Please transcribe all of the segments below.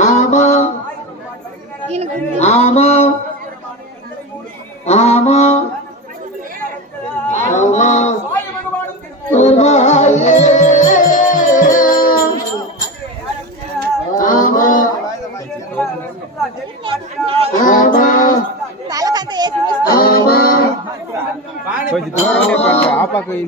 ஆமா ஆமா ஆமா ஆமா ஆமா ஆமா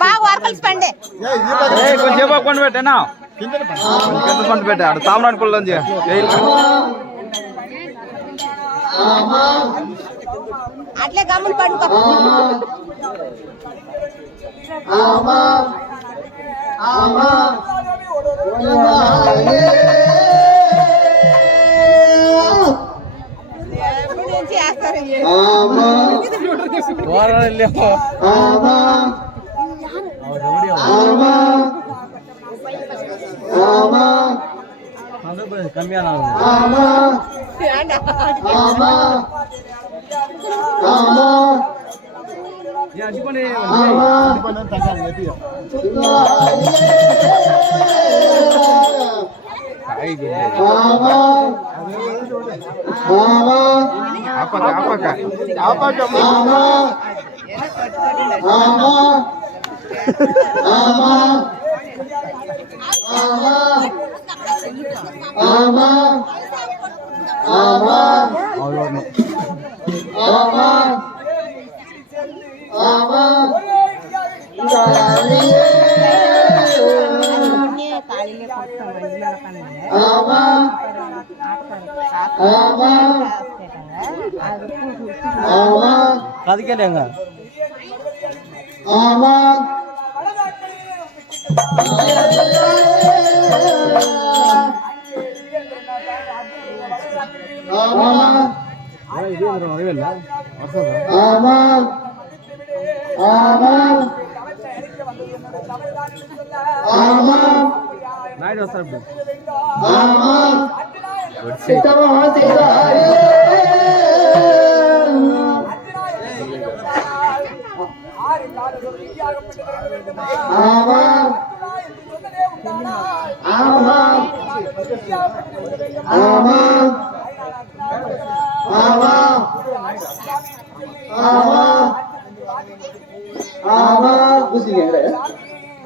బాగా వర్కల్స్ పండి కొంచెం కొండ పెట్టేనా కింద పండు పెట్టా అక్కడ తామరాని పళ్ళు ఉంది అట్లే గమ్ములు పండుకో ఆమా ఆమా போறானோ கம்மியான ஆப்பாக்கா ஆப்பாக்கா ஆப்பாக்கா மாமா மாமா மாமா மாமா மாமா மாமா மாமா அது கேட்டாங்க ஆமா. ஆமா. ஆமா. ஆமா. ஆயிரம் வருஷம் ஆமாம் ஆமாம் ஆமாம்.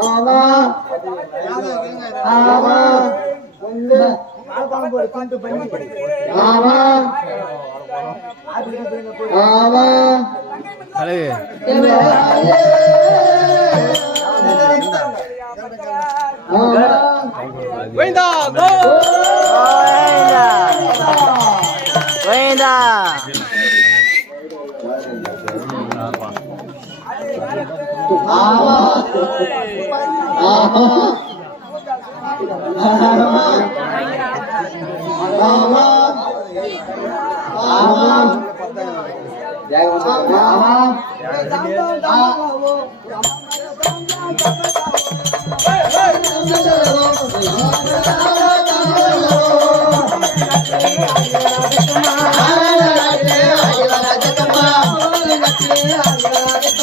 ஆமா. ஆமா. ஆமா. ஆமா தலைவி வேண்டா வேண்டா வேண்டா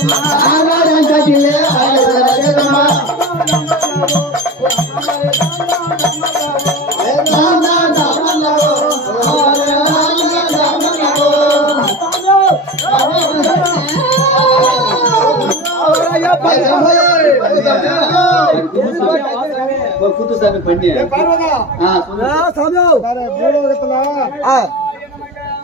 Ah కూతురు స్వామి పండి మూడవ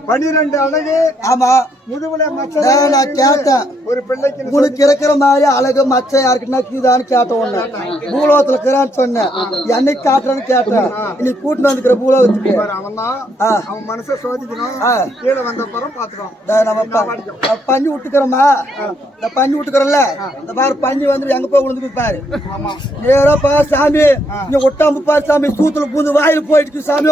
பனிரெண்டு அழகு. ஆமா. முதுகுல மச்ச நான் கேட்டேன். ஒரு பிள்ளைக்கு உனக்கு இருக்கிற மாதிரி அழகு மச்சம் யாருக்குன்னா இருக்குதான்னு கேட்டேன் உன்ன. பூலோகத்துல இருக்கிறான்னு சொன்னேன். என்னைக்கு காட்டுறேன்னு கேட்டேன். நீ கூட்டிட்டு வந்துக்கிற பூலோகத்துக்கு. அவன் மனசை சோதிக்கணும். கீழே வந்த அப்புறம் நம்ம விட்டுக்கிறோமா? இந்த பஞ்சு விட்டுக்கிறோம்ல? இந்த பாரு பஞ்சு வந்து எங்க போய் விழுந்து பாரு. நேரா சாமி. நீ ஒட்டாம்பு பாரு சாமி. சூத்துல பூந்து வாயில போயிட்டு சாமி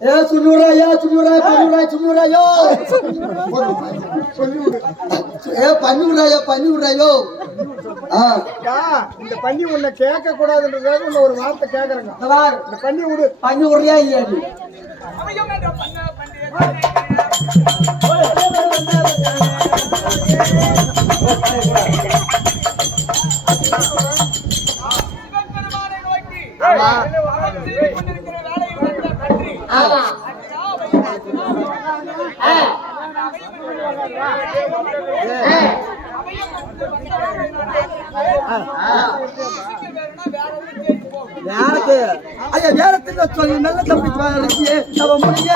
ஏ பன்னியூராய் சுனியூராயோ சொல்லி விடு ஏ ஆ. அக்கா, இந்த பண்ணி உன்னை கேட்க கூடாதுன்றதுக்காக உன்னை ஒரு வார்த்தை கேக்குறேங்க. இந்த பார் இந்த பண்ணி விடு பன்னியூரையா இல்லையா நீ யாருக்கு ஐயா வேறத்துல சொல்லி நல்ல தப்பிச்சு வாங்கி அவ முடிய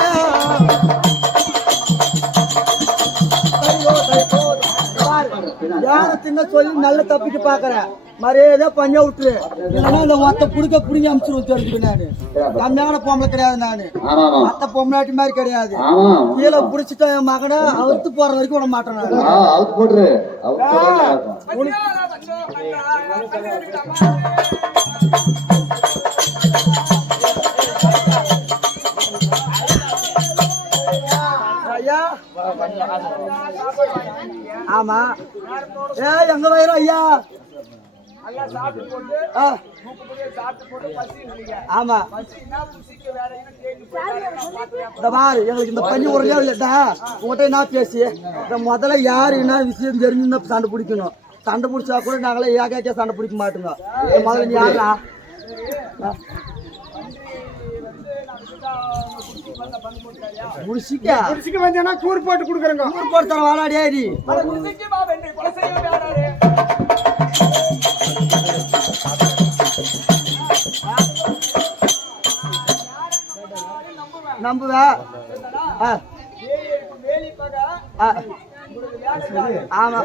யாரத்தின்னு சொல்லி நல்ல தப்பிக்கு பாக்குறேன் மரியாதை பண்ண விட்டுரு. இல்லைன்னா இந்த ஒத்த புடுக்க புடிங்க அமிச்சிருவோம் தெரிஞ்சுக்க நானு. கம்மியான பொம்பளை கிடையாது நானு. மத்த பொம்பளாட்டி மாதிரி கிடையாது. கீழே புடிச்சிட்ட என் மகனை அவுத்து போற வரைக்கும் விட மாட்டேன் ஐயா. ஆமா. ஏ எங்க வயிறு ஐயா. ஆமா. இந்த பாரு எங்களுக்கு இந்த பஞ்சு ஒரு இல்லட்டா உங்கள்கிட்ட என்ன பேசி? முதல்ல யாரு என்ன விஷயம் தெரிஞ்சுன்னா சண்டை பிடிக்கணும். சண்டை பிடிச்சா கூட நாங்களே ஏகாக்கே சண்டை பிடிக்க மாட்டோங்க. முதல்ல நீ யாரா முடிச்சிக்கா குடிச்சுக்கு வந்தேன்னா கூறு போட்டு கொடுக்குறேங்க. ஊர் போட்டு தர வாடாடியா நீ நம்புவா? ஆ. ஆ. ஆமா.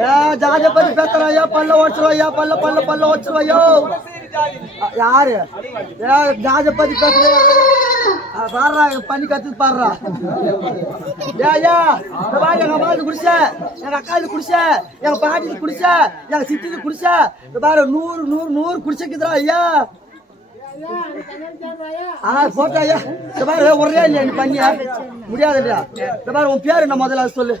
ஏ ஜாஜ பத்தி பேசுறாயா பல்ல ஓச்சுருவாயா பல்ல பல்ல பல்ல ஓச்சுருவாயோ யாரு? ஏ ஜாஜ பத்தி பேசுறியா பாடுறா பண்ணி கத்து பாடுறா. ஏ ஐயா இந்த பாரு எங்க அம்மாவுக்கு குடிச்ச எங்க அக்காவுக்கு குடிச்ச எங்க பாட்டி குடிச்ச எங்க சித்திக்கு குடிச்ச இந்த பாரு நூறு நூறு நூறு குடிச்சக்குதுடா ஐயா. ஆ போட்டா ஐயா. இந்த பாரு ஒரே இல்லையா நீ பண்ணியா முடியாதுடா. இந்த பாரு உன் பேரு என்ன முதல்ல சொல்லு.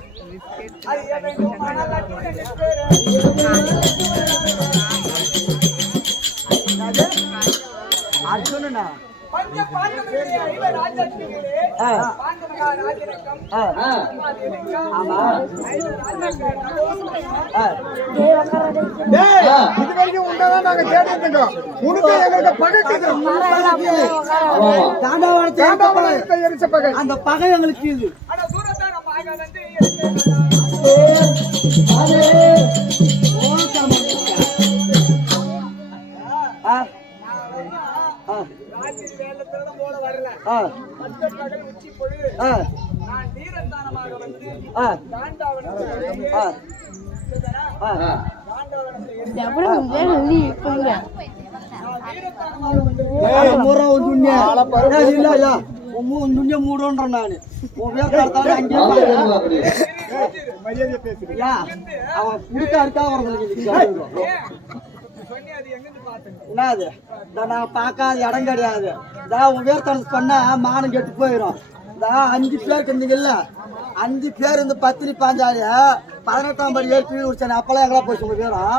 அர்ஜுனனா? இது வரைக்கும் உண்டதான் நாங்க கேட்டுட்டு இருக்கோம் உனக்கு எங்களுக்கு பகைக்குது தாண்டவாளத்தை எரிச்ச பகை. அந்த பகை எங்களுக்கு இது. மூ- உன் துண்ணிய மூடுன்றேன் நானு. உன் வேக்காரத்தால அங்கேயே பாரு. மரியாதையா பேசுறேன் ஐயா, அவன் புடிக்கா இருக்கா கேட்குது. என்னது? நான் பார்க்காத இடம் கிடையாது. இந்த உன் சொன்னா மானம் கெட்டு போயிடும் இந்த அஞ்சு பேர் இருந்தீங்கல்ல? அஞ்சு பேர் இந்த பத்திரி பாஞ்சாலி. பதினெட்டாம் படி ஏறி கீழே குடிச்சானே அப்பெல்லாம் எங்களா போச்சு உங்க பேரும்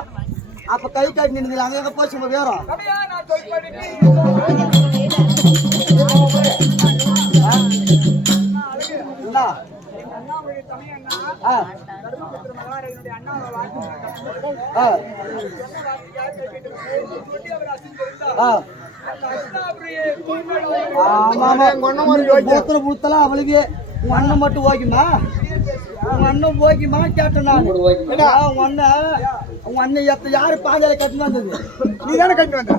அப்ப கை காட்டி நின்று அங்க எங்க போச்சு உங்க பேரும் என்ன? ஆ. ஆ. ஆ. அவளுக்கு உங்க அண்ணன் மட்டும் ஓகேமா உங்க அண்ணன் ஓகேமா கேட்டேன் நான் உங்க அண்ணன் உங்க அண்ணன் யாரு பாஞ்சாலை கட்டினு வந்தது நீ தானே கட்டி வந்த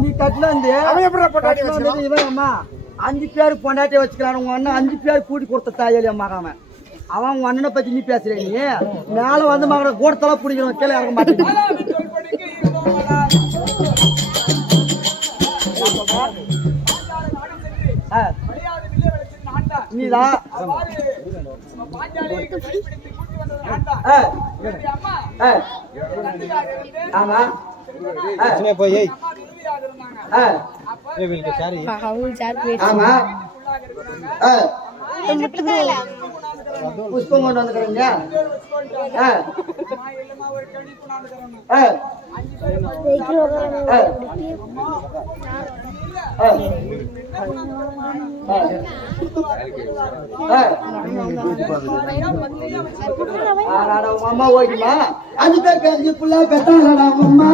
நீ கட்டினு வந்து அவன் எப்படி பொட்டாடி இவன் அம்மா அஞ்சு பேர் பொண்டாட்டி வச்சுக்கிறான் உங்க அண்ணன் அஞ்சு பேர் கூட்டி கொடுத்த தாயலி மகன் அவன் உங்க அண்ணனை பத்தி நீ பேசுற நீ மேல வந்து மகனை கூடத்தெல்லாம் பிடிக்கிறவன் கீழே இறங்க மாட்டேன். நீதான் ஆ. ஆ. ஆமா ஆ. ஆ. ஆமா புஷ்பம் கொண்டு வந்துக்கிறீங்க? ஆ. ஆ. அம்மா ஓய்க்குமா அஞ்சு பேர் கஞ்சி புள்ளா பெத்தாளடா அம்மா.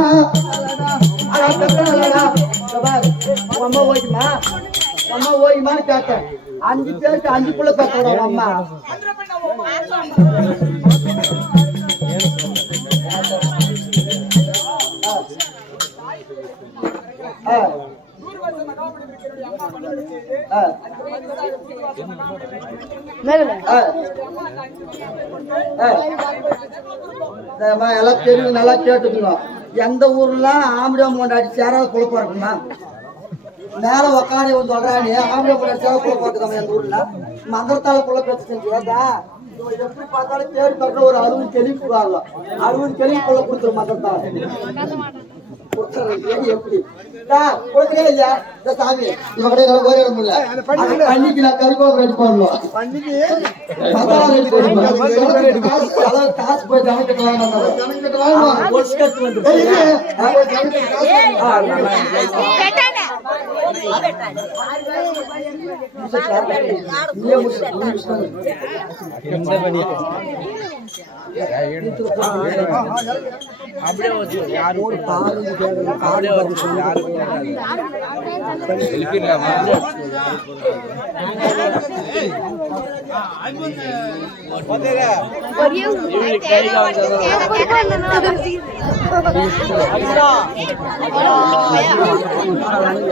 அம்மா ஓய்க்குமா அம்மா ஓய்க்குமான்னு கேட்டேன். அஞ்சு பேருக்கு அஞ்சு புள்ள உங்க அம்மா. எல்லாம் தெரியும் நல்லா கேட்டுக்கணும். எந்த ஊர்ல ஆம்படியா மூண்டாடி சேராத குழப்பம் இருக்குமா? மேல உக்காடி வந்து சொல்றானே மூண்டாடி சேர குழப்பம் இருக்குமா எங்க ஊர்ல மந்திரத்தால குள்ள பேச செஞ்சா எப்படி பார்த்தாலும் பேர் ஒரு அறுபது தெளிவு ஆகும் அறுபது தெளிவு குள்ள கொடுத்துரும் மந்திரத்தால எப்படி டா, கொடுக்கவே இல்லையா இந்த சாமி இவன் கூட முடியல பண்ணிக்கு நான் ரெடி மசாலா ரெடி பண்ணணும் அதாவது காசு போய் ஜனக்கிட்ட வாங்கணும் ஜனக்கிட்ட வாங்கணும் ஒரு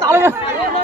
தலைவர்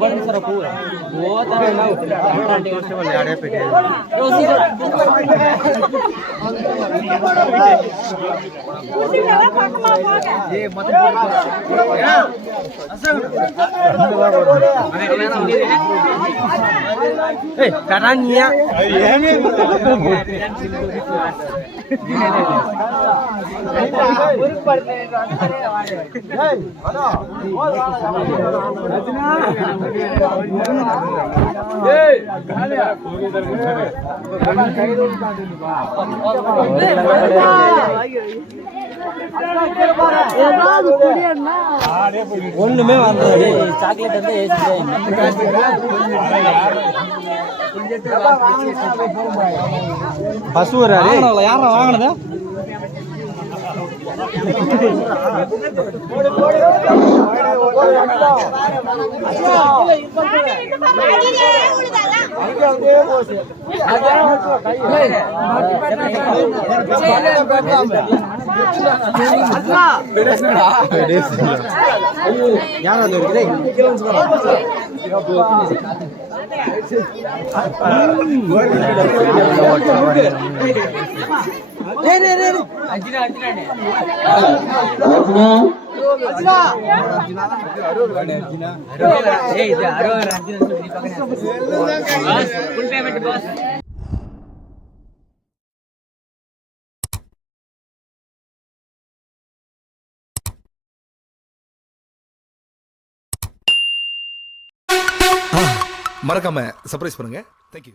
ಬಂದ್ ಸರ ಪೂರ ಹೋದ விளையாடே போயிட்டு? ஏதாவது புரியன்னா ஒண்ணுமே வந்தது சாக்லேட் வந்து பசு யாரா வாங்கினது யாராவது இருக்கிறேன் ఫుల్ పేమెంట్ மறக்காம சர்ப்ரைஸ் பண்ணுங்க. Thank you